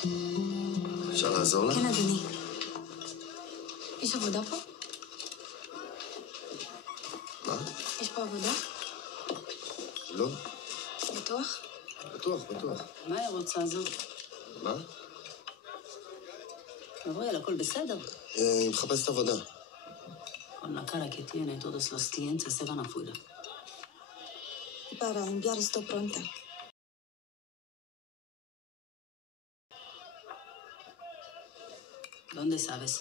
אפשר לעזור לך? כן, אדוני. יש עבודה פה? מה? יש פה עבודה? לא. בטוח? בטוח, בטוח. מה היא רוצה הזאת? מה? גבריאל, הכל בסדר? היא מחפשת עבודה. Con la cara che tiene, todos los clientes se van afuera. Para enviar esto pronto. ¿Dónde sabes?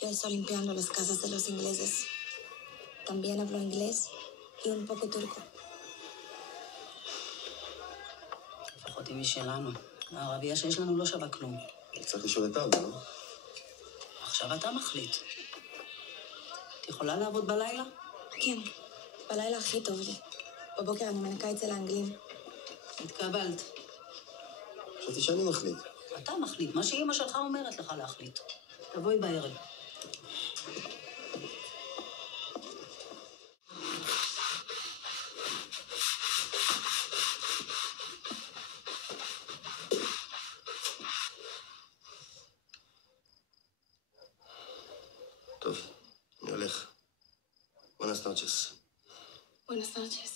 Yo estoy limpiando las casas de los ingleses. También hablo inglés y un poco turco. לפחות עם משלנו. הערבייה שיש לנו לא שווה כלום. צריך לשאול את אבא, לא? עכשיו אתה מחליט. את יכולה לעבוד בלילה? כן, בלילה הכי טוב לי. בבוקר אני מנקה אצל האנגלים. התקבלת. חשבתי שאני מחליט. אתה מחליט, מה שאמא שלך אומרת לך להחליט. תבואי בערב. טוב, אני הולך. Buenas noches. Buenas noches.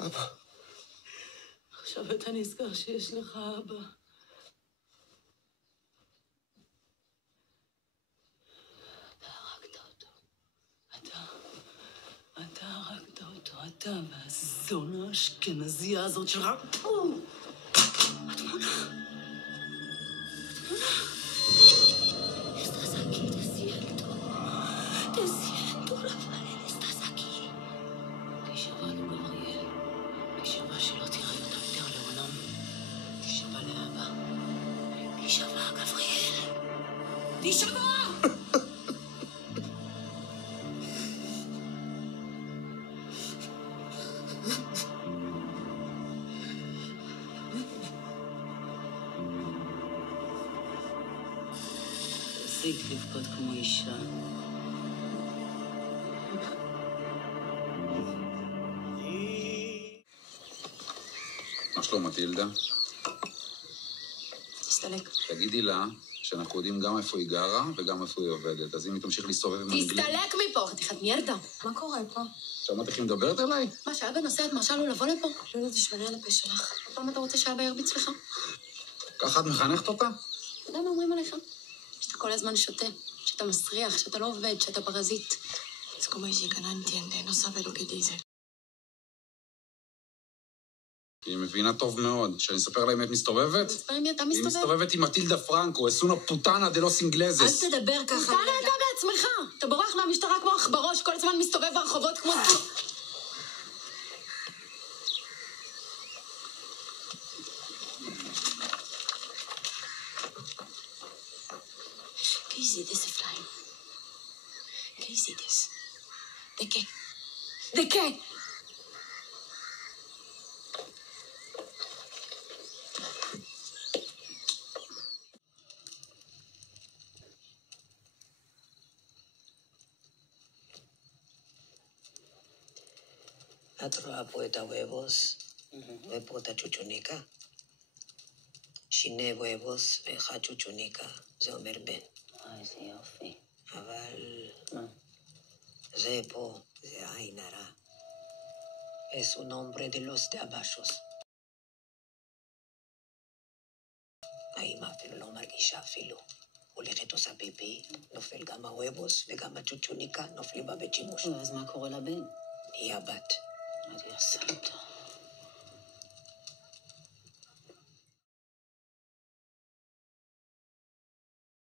אבא. עכשיו אתה נזכר שיש לך אבא. אתה הרגת אותו. אתה הרגת אותו. אתה והזונה האשכנזייה הזאת שלך. התמונה. Estás aquí, te siento, Rafael, estás aquí. תישבע לו, גבריאל. תישבע שלא תראה אותה יותר לעולם. תישבע לאבא. תישבע, גבריאל. תישבע! תפסיק לבכות כמו אישה. מה שלום, מטילדה? תסתלק. תגידי לה שאנחנו יודעים גם איפה היא גרה וגם איפה היא עובדת. אז אם היא תמשיך להסתובב עם אנגלים... תסתלק מפה, חתיכת מיירדה. מה קורה פה? שמעת איך היא מדברת אליי? מה, שאבא נוסע את מרשה לו לבוא לפה? לולה, תשמרי על הפה שלך. פעם אתה רוצה שאבא ירביץ לך? ככה את מחנכת אותה? אתה יודע מה אומרים עליך? שאתה כל הזמן שותה, שאתה מסריח, שאתה לא עובד, שאתה פרזיט. Es como si que no entiende, no sabe lo que dice. היא מבינה טוב מאוד. שאני אספר לה אם את מסתובבת? תספר עם מי אתה היא מסתובב? מסתובבת עם מטילדה פרנקו, אסונה פוטנה דלוס אינגלזס. אל תדבר ככה. תענה אתה בעצמך. אתה בורח מהמשטרה כמו אח בראש, כל הזמן מסתובב ברחובות כמו... ¿Qué hiciste, Efraín? ¿Qué hiciste? ¿De qué? ¿De qué? את רואה פה את הוובוס? ופה את הצ'וצ'וניקה. שני וובוס ואחד צ'וצ'וניקה, זה אומר בן. איזה יופי. אבל מה? זה פה, זה עין הרע. Es un hombre de los de abajos. האמא אפילו לא מרגישה אפילו. הולכת עושה פיפי, נופל גם הוובוס וגם הצ'וצ'וניקה, נופלים בה בשימוש. אז מה קורה לבן? נהיה בת. אני עושה אותו.